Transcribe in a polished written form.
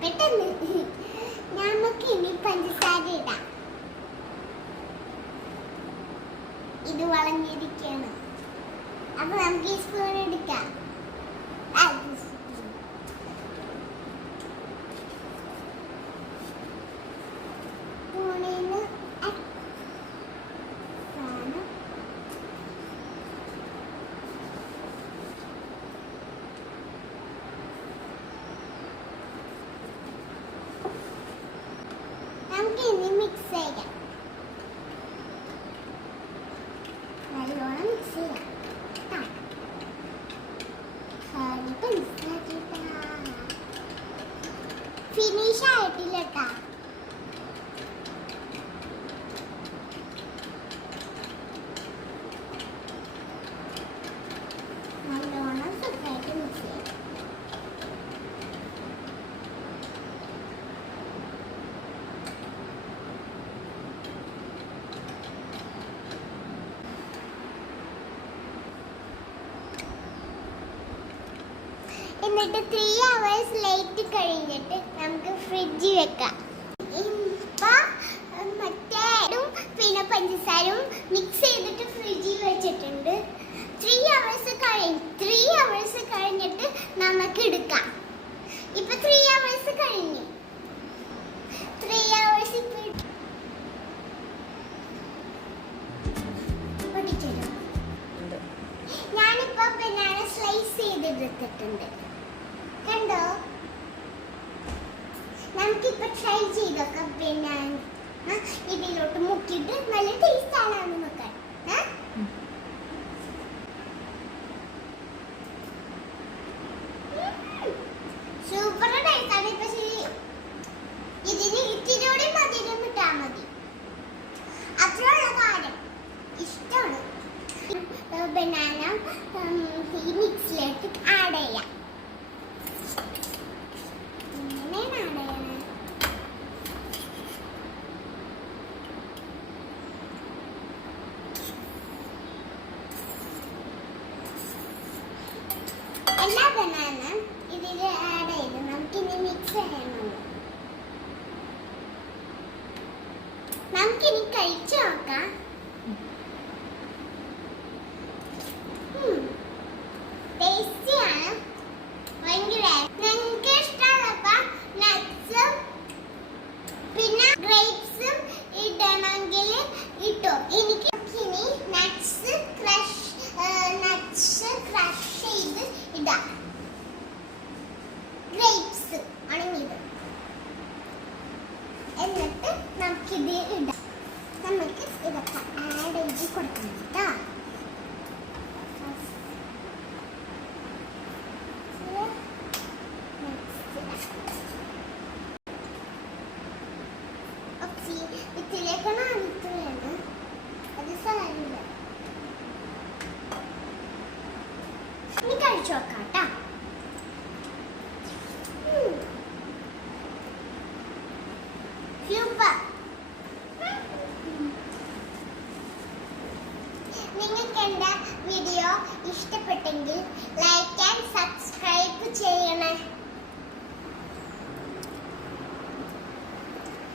പെട്ടെന്ന് നമുക്ക് ഇനി പഞ്ചസാര ഇടാം. ഇത് വളഞ്ഞിരിക്കണം. അപ്പൊ നമുക്ക് ഈ സ്പൂൺ എടുക്കാം. ഇനി മിക്സ് ചെയ്യാം. നല്ലോണം മിക്സ് ചെയ്യാം. ഫിനിഷ് ആയിട്ടില്ല കേട്ടാ. നല്ലോണം സുഖമായിട്ട് മിക്സ് ചെയ്യാം. എന്നിട്ട് 3 hours ലേറ്റ് കഴിഞ്ഞിട്ട് നമുക്ക് ഫ്രിഡ്ജിൽ വെക്കാം. മറ്റേതും പിന്നെ പഞ്ചസാരയും മിക്സ് ചെയ്തിട്ട് ഫ്രിഡ്ജിൽ വെച്ചിട്ടുണ്ട്. 3 hours കഴിഞ്ഞിട്ട് നമുക്ക് എടുക്കാം. ഇപ്പൊ 3 hours കഴിഞ്ഞു. 3 hours ഞാനിപ്പോ ബനാന സ്ലൈസ് ചെയ്തെടുത്തിട്ടുണ്ട്. കണ്ടോ? നമുക്കിപ്പോ ട്രൈ ചെയ്തോക്കാം. ബനാന ഇതിലോട്ട് മുക്കിയിട്ട് നല്ല ടേസ്റ്റ് ആണെന്ന് നോക്കാം. സൂപ്പർ ടേസ്റ്റ് ആണ്. പക്ഷേ ഇതിന് ഇത്തിരി മധുരം ഇട്ടാൽ മതി. അത്രയുള്ള കാര്യം ഇഷ്ടമാണ്. ബനാന ഈ മിക്സിലേക്ക് ആഡ് ചെയ്യാം. എല്ലാ ബനാന ഇതിൽ ആഡ് ചെയ്ത് നമുക്കിനി മിക്സ് ചെയ്യണം. നമുക്കിനി കഴിച്ചു നോക്കാം. ടേസ്റ്റിയാണ്. ഭയങ്കര നിങ്ങൾക്ക് ഇഷ്ടമുള്ളപ്പോ നട്ട്സും പിന്നെ ഗ്രേപ്സും ഇടണമെങ്കിൽ ഇട്ടോ. എനിക്ക് ഇനി നട്ട്സ് ക്രഷ് ചെയ്ത് ഇടാം. ഗ്രേപ്സ് ആണെങ്കിൽ എന്നിട്ട് നമുക്കിത് ഇടാം. നമുക്ക് ഇതൊക്കെ ആഡ് ചെയ്ത് കൊടുക്കണം കേട്ടോ. ഇതിലേക്കാണ് അടുത്ത് വേണ്ടത്. അത് സാരില്ല. ഇനി കഴിച്ചു നോക്കാം കേട്ടോ. സൂപ്പർ. നിങ്ങൾക്ക് എൻ്റെ വീഡിയോ ഇഷ്ടപ്പെട്ടെങ്കിൽ ലൈക്ക് ആൻഡ് സബ്സ്ക്രൈബ് ചെയ്യണേ.